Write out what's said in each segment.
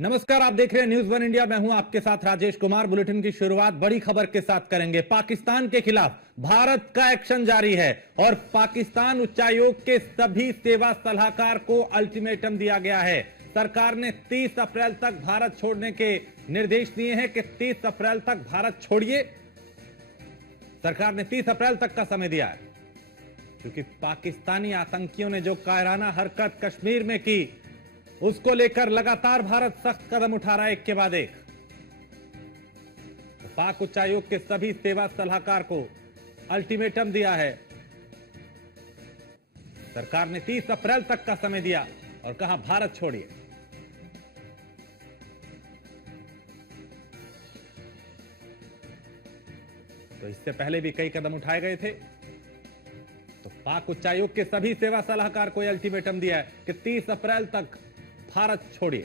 नमस्कार, आप देख रहे हैं न्यूज वन इंडिया। मैं हूं आपके साथ राजेश कुमार। बुलेटिन की शुरुआत बड़ी खबर के साथ करेंगे। पाकिस्तान के खिलाफ भारत का एक्शन जारी है और पाकिस्तान उच्चायोग के सभी सेवा सलाहकार को अल्टीमेटम दिया गया है। सरकार ने 30 अप्रैल तक भारत छोड़ने के निर्देश दिए हैं कि 30 अप्रैल तक भारत छोड़िए। सरकार ने 30 अप्रैल तक का समय दिया है क्योंकि पाकिस्तानी आतंकियों ने जो कायराना हरकत कश्मीर में की, उसको लेकर लगातार भारत सख्त कदम उठा रहा है एक के बाद एक। पाक उच्चायोग के सभी सेवा सलाहकार को अल्टीमेटम दिया है। सरकार ने 30 अप्रैल तक का समय दिया और कहा भारत छोड़िए। तो इससे पहले भी कई कदम उठाए गए थे। तो पाक उच्चायोग के सभी सेवा सलाहकार को अल्टीमेटम दिया है कि 30 अप्रैल तक भारत छोड़िए।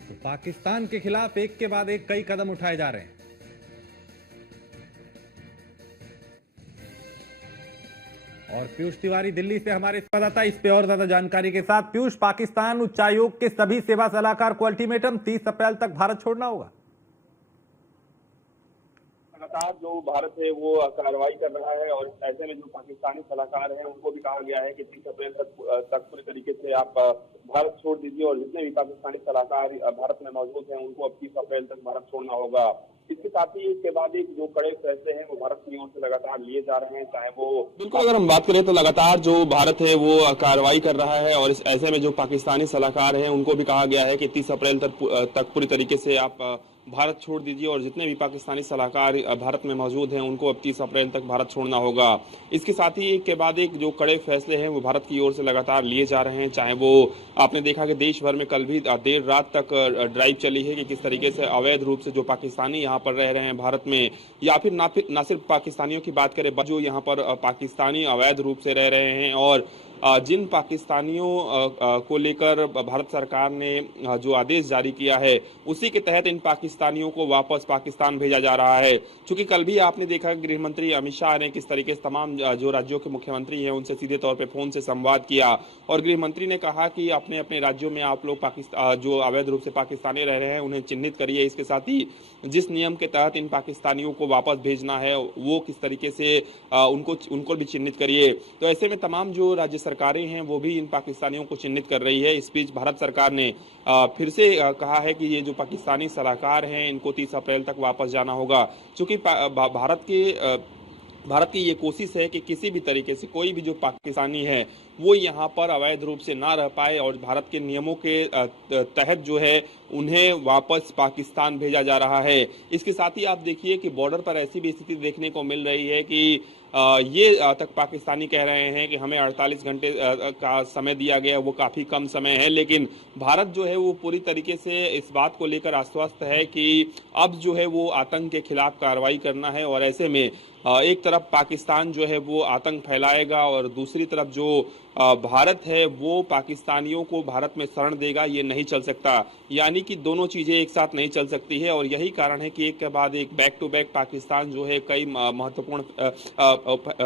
तो पाकिस्तान के खिलाफ एक के बाद एक कई कदम उठाए जा रहे हैं। और पीयूष तिवारी दिल्ली से हमारे संवाददाता इस पे और ज्यादा जानकारी के साथ। पीयूष, पाकिस्तान उच्चायोग के सभी सेवा सलाहकार को अल्टीमेटम 30 अप्रैल तक भारत छोड़ना होगा। लगातार जो भारत है वो कार्रवाई कर रहा है और ऐसे में जो पाकिस्तानी सलाहकार हैं उनको भी कहा गया है कि 30 अप्रैल तक पूरी तरीके से आप भारत छोड़ दीजिए और जितने भी पाकिस्तानी सलाहकार भारत में मौजूद हैं उनको अब 30 अप्रैल तक भारत छोड़ना होगा। इसके साथ ही इसके बाद एक जो कड़े फैसले हैं वो भारत की ओर से लगातार लिए जा रहे हैं, चाहे वो बिल्कुल अगर हम बात करें तो लगातार जो भारत है वो कार्रवाई कर रहा है और ऐसे में जो पाकिस्तानी सलाहकार हैं उनको भी कहा गया है कि 30 अप्रैल तक पूरी तरीके से आप भारत छोड़ दीजिए और जितने भी पाकिस्तानी सलाहकार भारत में मौजूद हैं उनको अब 30 अप्रैल तक भारत छोड़ना होगा। इसके साथ ही एक के बाद एक जो कड़े फैसले हैं वो भारत की ओर से लगातार लिए जा रहे हैं, चाहे वो आपने देखा कि देश भर में कल भी देर रात तक ड्राइव चली है कि किस तरीके से अवैध रूप से जो पाकिस्तानी यहाँ पर रह रहे हैं भारत में, या फिर ना सिर्फ पाकिस्तानियों की बात करें, जो यहाँ पर पाकिस्तानी अवैध रूप से रह रहे हैं और जिन पाकिस्तानियों को लेकर भारत सरकार ने जो आदेश जारी किया है उसी के तहत इन पाकिस्तानियों को वापस पाकिस्तान भेजा जा रहा है। क्योंकि कल भी आपने देखा गृह मंत्री अमित शाह ने किस तरीके से तमाम जो राज्यों के मुख्यमंत्री हैं उनसे सीधे तौर पे फोन से संवाद किया और गृह मंत्री ने कहा कि अपने अपने राज्यों में आप लोग पाकिस्तान जो अवैध रूप से पाकिस्तानी रह रहे हैं उन्हें चिन्हित करिए। इसके साथ ही जिस नियम के तहत इन पाकिस्तानियों को वापस भेजना है वो किस तरीके से उनको भी चिन्हित करिए। तो ऐसे में तमाम जो राज्य सरकारें हैं वो भी इन पाकिस्तानियों को चिन्हित कर रही है। इस बीच भारत सरकार ने फिर से कहा है कि ये जो पाकिस्तानी सलाहकार हैं इनको 30 अप्रैल तक वापस जाना होगा, क्योंकि भारत की ये कोशिश है कि किसी भी तरीके से कोई भी जो पाकिस्तानी है वो यहाँ पर अवैध रूप से ना रह पाए और भारत के नियमों के तहत जो है उन्हें वापस पाकिस्तान भेजा जा रहा है। इसके साथ ही आप देखिए कि बॉर्डर पर ऐसी भी स्थिति देखने को मिल रही है कि ये तक पाकिस्तानी कह रहे हैं कि हमें 48 घंटे का समय दिया गया, वो काफ़ी कम समय है, लेकिन भारत जो है वो पूरी तरीके से इस बात को लेकर आश्वस्त है कि अब जो है वो आतंक के खिलाफ कार्रवाई करना है और ऐसे में एक तरफ पाकिस्तान जो है वो आतंक फैलाएगा और दूसरी तरफ जो भारत है वो पाकिस्तानियों को भारत में शरण देगा, ये नहीं चल सकता। यानी कि दोनों चीज़ें एक साथ नहीं चल सकती है और यही कारण है कि एक के बाद एक बैक टू बैक पाकिस्तान जो है कई महत्वपूर्ण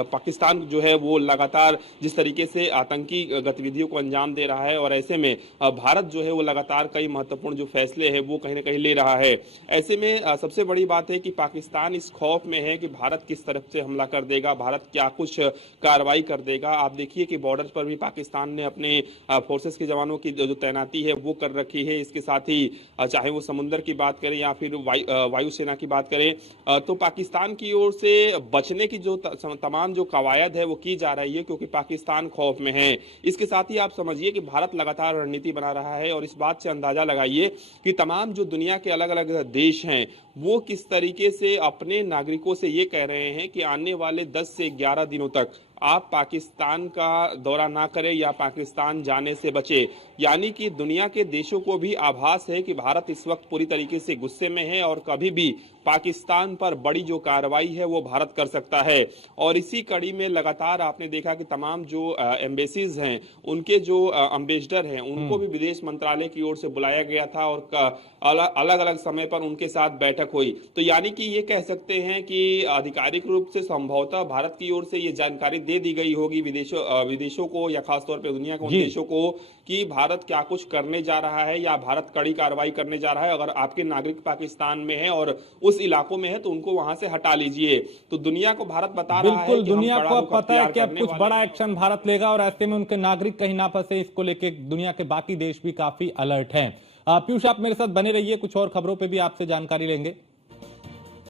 पाकिस्तान जो है वो लगातार जिस तरीके से आतंकी गतिविधियों को अंजाम दे रहा है और ऐसे में भारत जो है वो लगातार कई महत्वपूर्ण जो फैसले हैं वो कहीं ना कहीं ले रहा है। ऐसे में सबसे बड़ी बात है कि पाकिस्तान इस खौफ में है कि भारत किस तरफ से हमला कर देगा, भारत क्या कुछ कार्रवाई कर देगा। आप देखिए कि बॉर्डर पर भी पाकिस्तान ने अपने फोर्सेस के जवानों की जो तैनाती है वो कर रखी है। इसके साथ ही चाहे वो समुद्र की बात करें या फिर वायुसेना की बात करें तो पाकिस्तान की ओर से बचने की जो तमाम जो कवायद है वो की जा रही है, क्योंकि पाकिस्तान खौफ में है। इसके साथ ही आप समझिए कि भारत लगातार रणनीति बना रहा है और इस बात से अंदाजा लगाइए कि तमाम जो दुनिया के अलग अलग देश हैं वो किस तरीके से अपने नागरिकों से ये कह रहे हैं कि आने वाले 10 से 11 दिनों तक आप पाकिस्तान का दौरा ना करें या पाकिस्तान जाने से बचे। यानी कि दुनिया के देशों को भी आभास है कि भारत इस वक्त पूरी तरीके से गुस्से में है और कभी भी पाकिस्तान पर बड़ी जो कार्रवाई है वो भारत कर सकता है। और इसी कड़ी में लगातार आपने देखा कि तमाम जो एम्बेसीज हैं, उनके जो एम्बेसडर हैं, उनको भी विदेश मंत्रालय की ओर से बुलाया गया था और अलग अलग समय पर उनके साथ बैठक हुई। तो यानी कि ये कह सकते हैं कि आधिकारिक रूप से संभवतः भारत की ओर से ये जानकारी दे दी गई होगी विदेशों को या खासतौर पर दुनिया के उन देशों को कि भारत क्या कुछ करने जा रहा है या भारत कड़ी कार्रवाई करने जा रहा है। अगर आपके नागरिक पाकिस्तान में है और उस इलाकों में है तो उनको वहां से हटा लीजिए। तो दुनिया को भारत बता रहा है बिल्कुल, कि हम दुनिया बड़ा को अब रुख पता है अख्तियार कि अब करने कुछ वाले बड़ा हैं। एक्शन भारत लेगा और ऐसे में उनके नागरिक कहीं ना फंसे, इसको लेके दुनिया के बाकी देश भी काफी अलर्ट हैं। पीयूष, आप मेरे साथ बने रहिए, कुछ और खबरों पे भी आपसे जानकारी लेंगे।